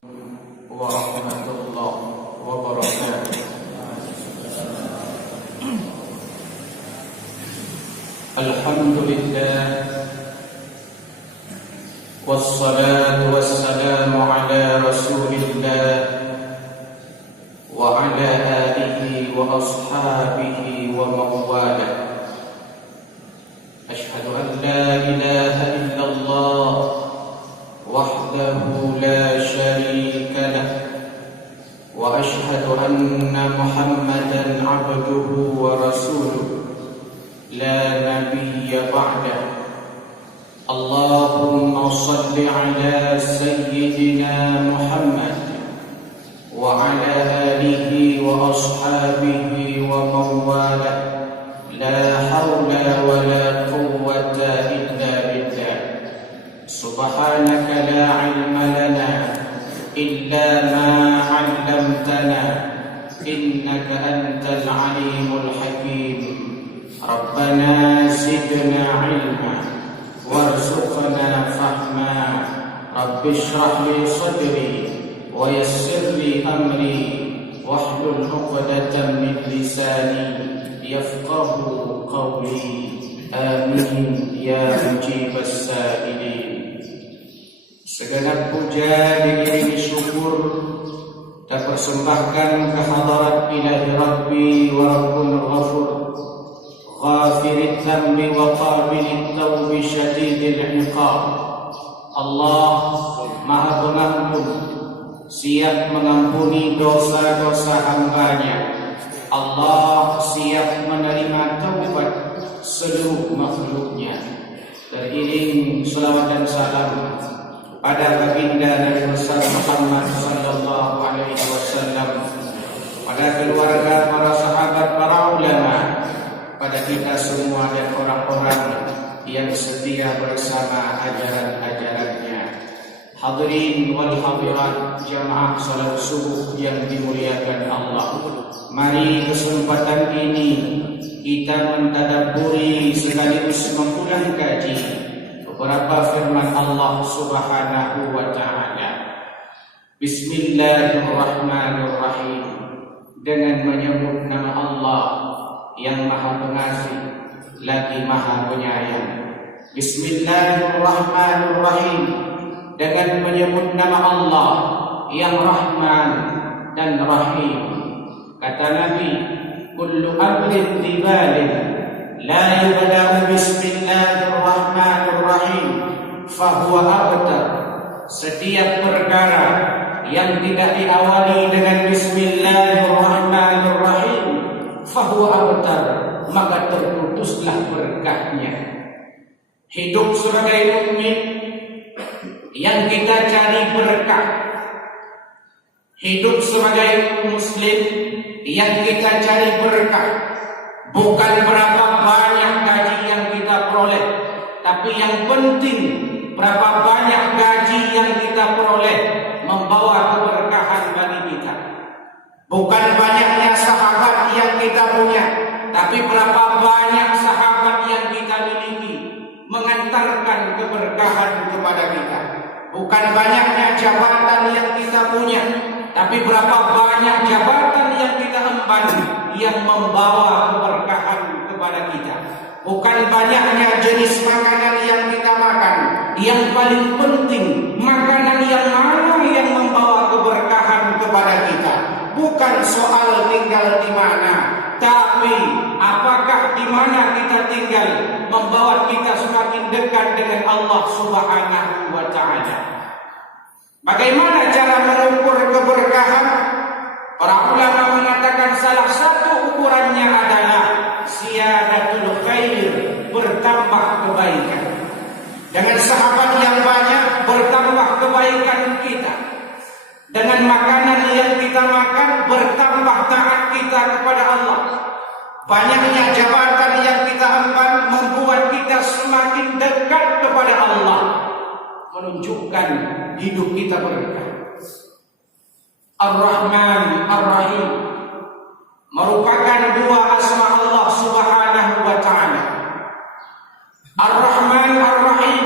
warahmatullahi wabarakatuh. Alhamdulillah, wassalatu wassalamu ala rasulillah wa ala alihi wa ashabihi wa mawalah. Ashhadu an la ilaha illallah wahdahu la syarika lah, wa ashhadu anna Muhammadan abduhu wa rasuluh la nabiyya ba'dah. Allahumma salli ala sayyidina Muhammad wa ala alihi wa ashabihi wa mawalah. La hawla wa la quwwata illa billah. Subhanaka la ilma lana illa ma 'allamtana innaka antal alimul hakim. Rabbana zidna ilma warzuqna fahma. Rabbi shrah li sadri wa yassir li amri wahlul 'uqdatam min lisani yafqahu qawli. Amin ya mujibas sa'ilin. Segenap puja diiringi syukur dan persembahkan kehadirat ilahi Rabbi wa Rabbul Ghafur, ghafirid dhanbi wa qabilit tawbi syadidil iqab. Allah Maha Pengampun, siap mengampuni dosa-dosa hambanya. Allah siap menerima taubat seluruh makhluknya. Teriring salawat dan salam pada baginda Nabi besar Muhammad sallallahu alaihi wasallam, pada keluarga, para sahabat, para ulama, pada kita semua dan orang-orang yang setia bersama ajaran-ajarannya. Hadirin wal hadirat jamaah salat subuh yang dimuliakan Allah, mari kesempatan ini kita mentadabburi sekaligus mengulang kaji beberapa firman Allah Subhanahu wa taala. Bismillahirrahmanirrahim. Dengan menyebut nama Allah yang Maha Pengasih lagi Maha Penyayang. Bismillahirrahmanirrahim. Dengan menyebut nama Allah yang Rahman dan Rahim. Kata Nabi, kullu amrin tibalin la yubda'u bismillahirrahmanirrahim fahuwa abtar. Setiap perkara yang tidak diawali dengan bismillahirrahmanirrahim fahuwa abtar, maka terputuslah berkahnya. Hidup sebagai mukmin yang kita cari berkah, hidup sebagai muslim yang kita cari berkah, bukan berapa banyak gaji yang kita peroleh, tapi yang penting berapa banyak gaji yang kita peroleh membawa keberkahan bagi kita. Bukan banyaknya sahabat yang kita punya, tapi berapa banyak sahabat yang kita miliki mengantarkan keberkahan kepada kita. Bukan banyaknya jabatan yang kita punya, tapi berapa banyak jabatan yang kita emban yang membawa keberkahan kepada kita. Bukan banyaknya jenis makanan yang kita makan, yang paling penting makanan yang mana yang membawa keberkahan kepada kita. Bukan soal tinggal di mana, tapi apakah di mana kita tinggal membawa kita semakin dekat dengan Allah Subhanahu wa taala. Bagaimana cara mengukur keberkahan? Para ulama mengatakan salah satu ukurannya adalah ziyadatul khair, bertambah kebaikan. Dengan sahabat yang banyak bertambah kebaikan kita. Dengan makanan yang kita makan bertambah taat kita kepada Allah. Banyaknya jabatan yang kita emban membuat kita semakin dekat kepada Allah, menunjukkan hidup kita berkah. Ar-Rahman Ar-Rahim merupakan dua asma Allah Subhanahu wa taala. Ar-Rahman Ar-Rahim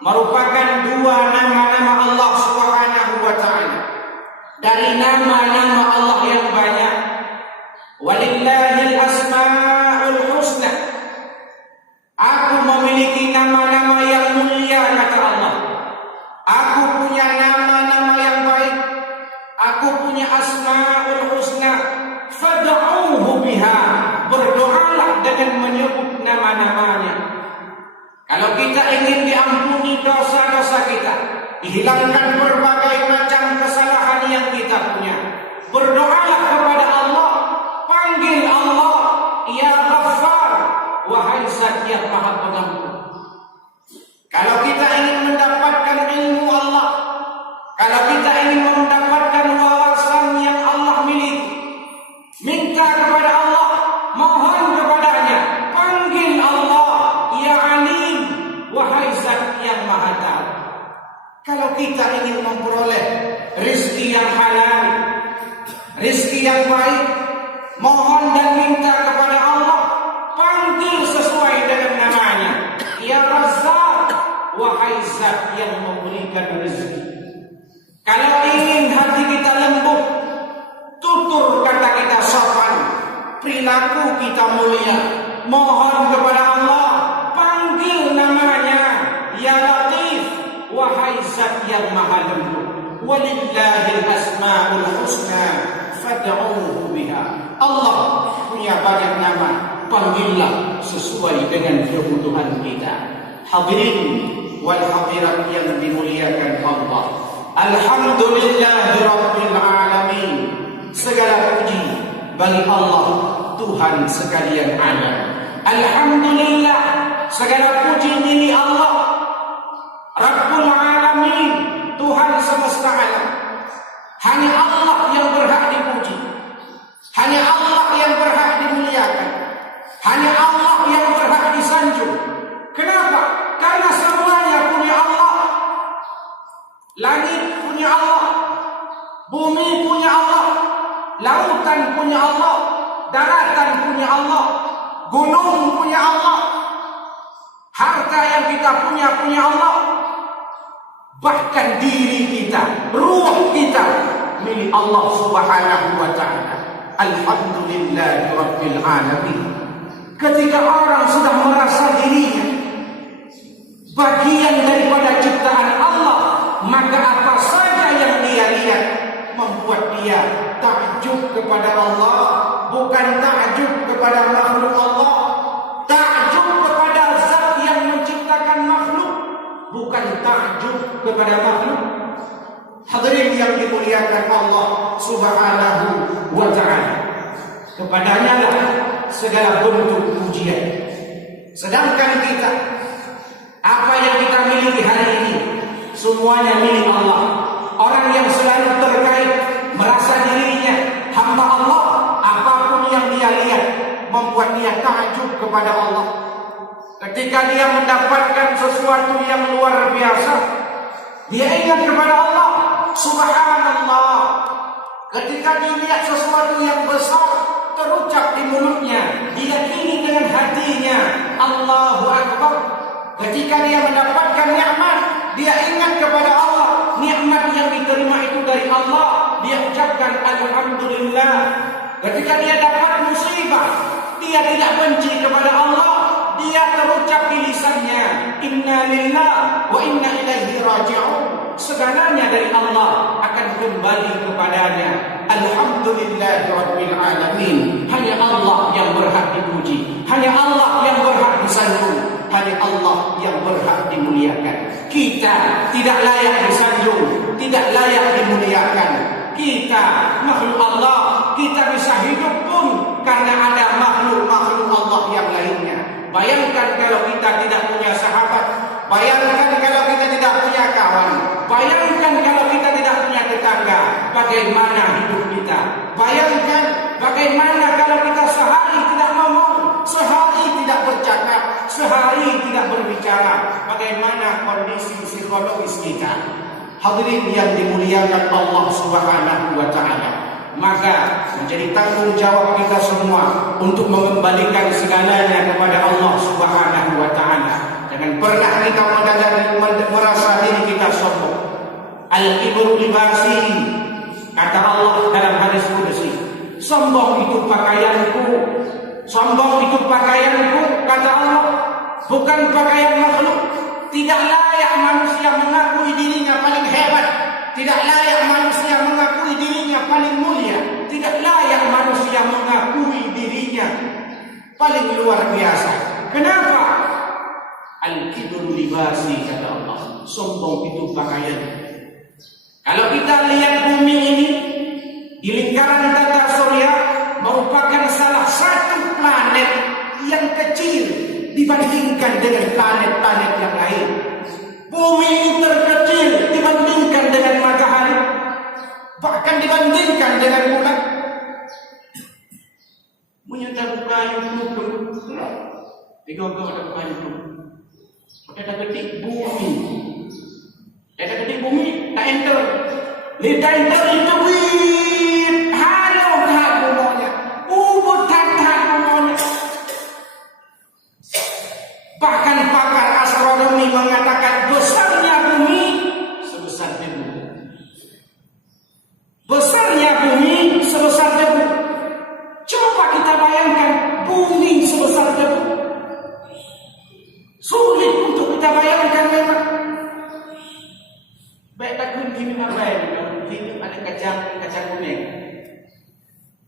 merupakan dua nama-nama Allah Subhanahu wa taala. dari nama-nama Allah yang banyak. Walillahil asmaul husna. Aku memiliki nama-nama yang mulia, kata Allah. Aku punya nama-nama yang baik. Aku punya asmaul husna. Fad'uuhu biha. Berdoalah dengan menyebut nama-namanya. Kalau kita ingin diampuni dosa-dosa kita, dihilangkan berbagai macam kesalahan yang kita punya, berdoalah kepada Allah. Panggil Allah, Ya Ghaffar, wahai Zat yang Maha Pengampun. Kalau kita ingin mendapatkan ilmu Allah, kalau kita ingin mendapatkan wawasan yang Allah miliki, minta kepada Allah, mohon kepadanya, panggil Allah, Ya Alim, wahai Zat yang Maha Tahu. Kalau kita ingin memperoleh rezeki yang halal, rezeki yang baik, mohon dan minta kepada Allah, panggil sesuai dengan namanya, Ya Razzaq, wahai Zat yang memberikan rezeki. Kalau ingin hati kita lembut, tutur kata kita sopan, perilaku kita mulia, mohon kepada Allah, panggil namanya, Ya Latif, wahai Zat yang Maha Lembut. Walillahil asmaul husna fad'uuhu biha. Allah punya banyak nama, panggillah sesuai dengan kebutuhan kita. Hadirin wal hadirat yang dimuliakan Allah, alhamdulillahirabbil alamin. Segala puji bagi Allah, Tuhan sekalian alam. Alhamdulillah, segala puji milik Allah, Rabbul Alamin, Tuhan semesta alam. Hanya Allah yang berhak dipuji, hanya Allah yang berhak dimuliakan, hanya Allah yang berhak disanjung. Kenapa? Karena semuanya punya Allah. Langit punya Allah, bumi punya Allah, lautan punya Allah, daratan punya Allah, gunung punya Allah, harta yang kita punya Allah. Bahkan diri kita, ruh kita milik Allah Subhanahu wa ta'ala. Alhamdulillahirabbil alamin. Ketika orang sudah merasa dirinya bagian daripada ciptaan Allah, maka apa saja yang dia lihat membuat dia takjub kepada Allah, bukan takjub kepada makhluk Allah. Takjub kepada Zat yang menciptakan makhluk, bukan takjub kepada makhluk. Hadirin yang dimuliakan Allah Subhanahu wa ta'ala, kepadanya lah segala bentuk pujian. Sedangkan kita, apa yang kita miliki hari ini, semuanya milik Allah. Orang yang selalu terkait merasa dirinya hamba Allah, apapun yang dia lihat membuat dia takjub kepada Allah. Ketika dia mendapatkan sesuatu yang luar biasa, dia ingat kepada Allah. Subhanallah. Ketika dilihat sesuatu yang besar terucap di mulutnya, diyakini dengan hatinya, Allahu Akbar. Ketika dia mendapatkan nikmat, dia ingat kepada Allah. Nikmat yang diterima itu dari Allah, dia ucapkan alhamdulillah. Ketika dia dapat musibah, dia tidak benci kepada Allah, dia terucap di lisannya, inna lillahi wa inna ilaihi raji'un. Segalanya dari Allah akan kembali kepadanya. Alhamdulillahirabbil alamin. Hanya Allah yang berhak dipuji, hanya Allah yang berhak disanjung, hanya Allah yang berhak dimuliakan. Kita tidak layak disanjung, tidak layak dimuliakan. Kita makhluk Allah, kita bisa hidup pun karena ada makhluk-makhluk Allah yang lainnya. Bayangkan kalau kita tidak punya sahabat, bayangkan kalau kita tidak punya kawan, bayangkan kalau kita tidak punya tetangga, bagaimana hidup kita? Bayangkan bagaimana kalau kita sehari tidak ngomong, sehari tidak bercakap, sehari tidak berbicara, bagaimana kondisi psikologis kita? Hadirin yang dimuliakan Allah Subhanahu wa ta'ala, maka menjadi tanggung jawab kita semua untuk mengembalikan segalanya kepada Allah Subhanahu wa ta'ala. Jangan pernah kita merasa diri kita sombong. Al-kibru libasi, Kata Allah dalam hadis qudsi, sombong itu pakaianku, sombong itu pakaianku, kata Allah, bukan pakaian makhluk. Tidak layak manusia mengakui dirinya paling hebat, tidak layak manusia mengakui dirinya paling mulia, tidak layak manusia mengakui dirinya paling luar biasa. Kenapa? Al-kibru libasi, kata Allah, sombong itu pakaian. Kalau kita lihat bumi ini di lingkaran tata surya merupakan salah satu planet yang kecil dibandingkan dengan planet-planet yang lain. Bumi ini terkecil dibandingkan dengan matahari, bahkan dibandingkan dengan bulan. Menyata buka YouTube, tengok ada buka YouTube. Ada ketik bumi, ada ketik bumi, tak enter. Tak enter itu wih, halo semuanya, ubud semuanya. Bahkan pakar astronomi mengatakan besarnya bumi sebesar debu. Besarnya bumi sebesar debu. Coba kita bayangkan bumi sebesar debu. Sulit untuk kita bayangkan memang. Baik takun kini apa? Sini ada kacang kuning.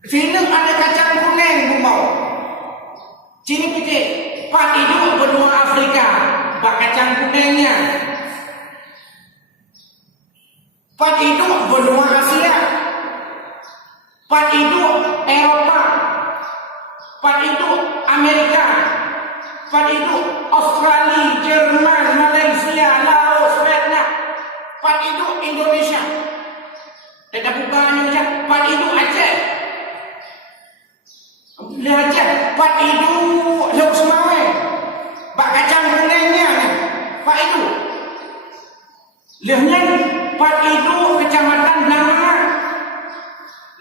Sini ada kacang kuning bumau. Sini kita Pak hidup benua Afrika, Pak kacang kuningnya. Pak hidup benua Asia, Pak hidup Eropa, Pak hidup Amerika, Pak hidup Australia, Jerman, Malaysia, Laos, Vietnam, Pak hidup Indonesia. Tidak bukannya saja, Pak hidup Aceh. Lihat Aceh, Pak hidup Laut Semawai. Pak kacang kuningnya, Pak hidup. Lihat Pak hidup Kecamatan Nangan.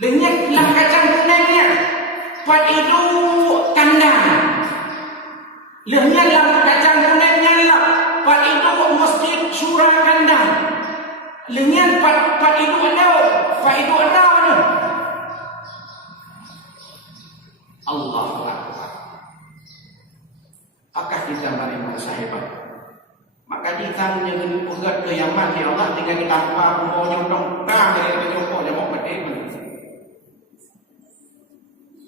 Lihatlah kacang kuningnya, Pak hidup Kandang. Lihatlah kacang kuningnya lah, Pak hidup Masjid Syura Kandang. Lihat Pak hidup ada, Pak hidup ada. Allahu Akbar. Apakah kita merasa hebat? Maka kita menjadi pegat ke Yaman, ya Allah, tinggal kita apa mau nyotong dari penyokong yang mau berdiri.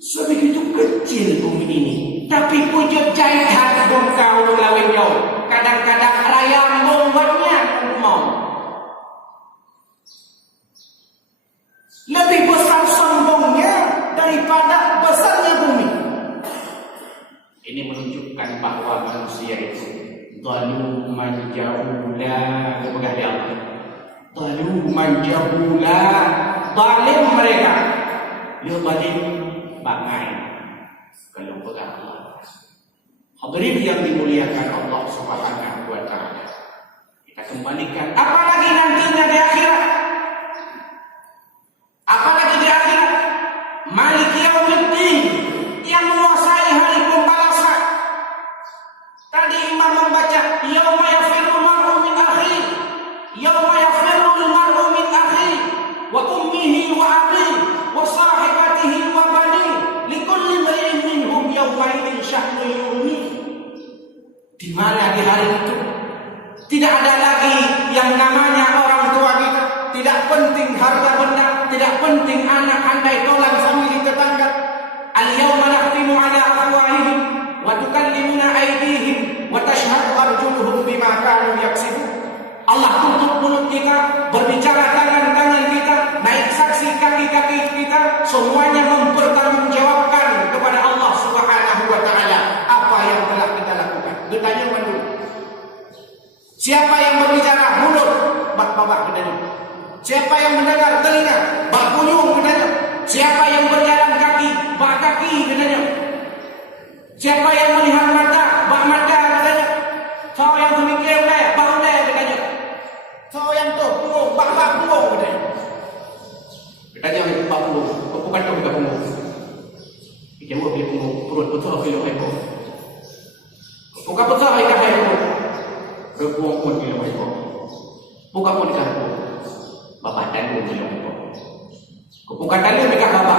Sebegitu kecil bumi ini, tapi wujud jahat bongkau lawin jauh. Kadang-kadang raya membuatnya mau. Lebih besar sombongnya daripada besarnya bumi. Ini menunjukkan bahwa manusia itu zaluman jahula kepada Allah. Zaluman jahula, zalim mereka. Dia zalim bangai kalau kepada Allah. Hadirin yang dimuliakan Allah Subhanahu wa taala. Kita kembalikan apalagi nantinya di akhirat. Apalagi di akhirat, Malik Yaumiddin yang menguasai hari pembalasan. Tadi Imam membaca yauma yafirru mar'u min akhi, yauma yafirru al-mar'u min akhi wa ummihi wa abihi wa sahibatihi wa bani likulli imri'in minhum yawma idzin sya'nun yughni. Di mana di hari itu tidak ada lagi yang namanya orang tua kita, tidak penting harta benda, tidak penting anak andai tolan famili tetangga. Al-yawma nakhtimu ala afwahihim wa tukallimuna aydihim wa tashhadu arjuluhum bima kanu yaksibun. Allah tutup mulut kita, berbicara tangan-tangan kita, naik saksi kaki-kaki kita, semuanya mempertanggungjawabkan kepada Allah Subhanahu wa taala apa yang telah kita lakukan. Bertanya dulu. Siapa yang berbicara? Mulut, bak-bak bertanya. Siapa yang mendengar? Telinga, bak kunyung bertanya. Siapa yang berjalan kaki? Bak kaki bertanya. Siapa yang melihat mata? Bak mata bertanya. Kau yang memikir bak ulai bertanya. Kau yang tu punggung, bak punggung bertanya. Bertanya bak punggung, bukan tu bak punggung. Ikan buat beli punggung, perut betul kilo ekor. Bukan betul ikan ekor. Berbuang pun kilo ekor. Bukan pun ikan ekor. Bapak dan pun kilo ekor. Bukan dalam mereka bapak.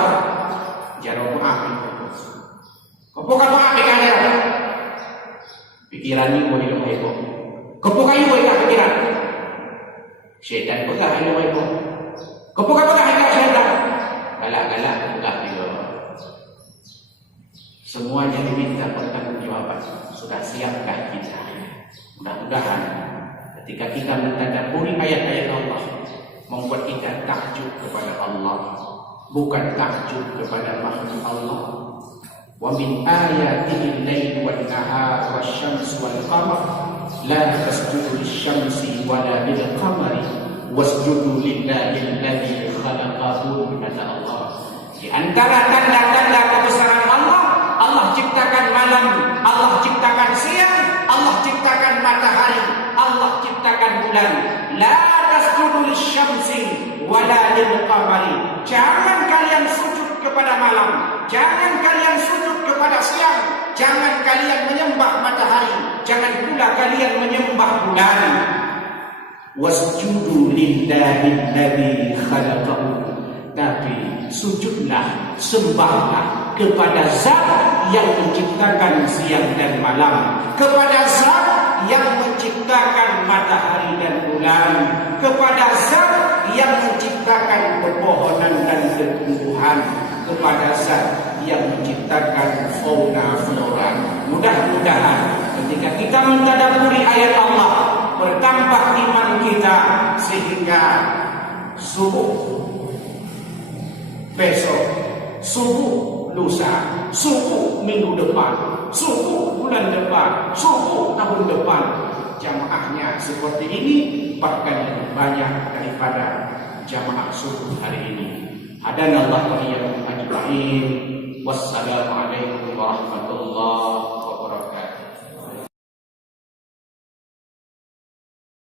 Jarang apa itu. Kepukan apa mereka ada? Pikiran ni boleh lupa itu. Kepukan you boleh pikiran. Syaitan pegah you itu. Kepukan pegah itu syaitan. Galak-galak pegah itu. Semuanya diminta pertanggungjawaban. Sudah siapkah kita? Mudah-mudahan ketika kita mentadabburi ayat-ayat Allah, membuat kita takjub kepada Allah, bukan takjub kepada makhluk Allah. Wa min ayatihi al-lail wan nahar wasyamsu wal qamar la tasjudu lisyamsi wala lil qamari wasjudu lillahi alladhi khalaqahun. Kata Allah, di antara tanda-tanda kebesaran Allah, Allah ciptakan malam, Allah ciptakan siang, Allah ciptakan matahari, Allah ciptakan bulan. La tasjudu lisyamsi wala lil qamari. Jangan kalian sujud kepada malam, jangan kalian sujud kepada siang, jangan kalian menyembah matahari, jangan pula kalian menyembah bulan. Wasjudu lillahi alladhi khalaqahu. Tapi sujudlah, sembahlah kepada Zat yang menciptakan siang dan malam, kepada Zat yang menciptakan matahari dan bulan, kepada Zat yang menciptakan pepohonan dan tumbuhan, kepada Zat yang menciptakan fauna flora. Mudah-mudahan ketika kita mentadabburi ayat Allah, bertambah iman kita sehingga subuh besok, subuh lusa, subuh minggu depan, subuh bulan depan, subuh tahun depan, jamaahnya seperti ini, bahkan lebih banyak daripada jamaah subuh hari ini. Hadanallahu wa iyyakum ajma'in. Wassalamualaikum warahmatullahi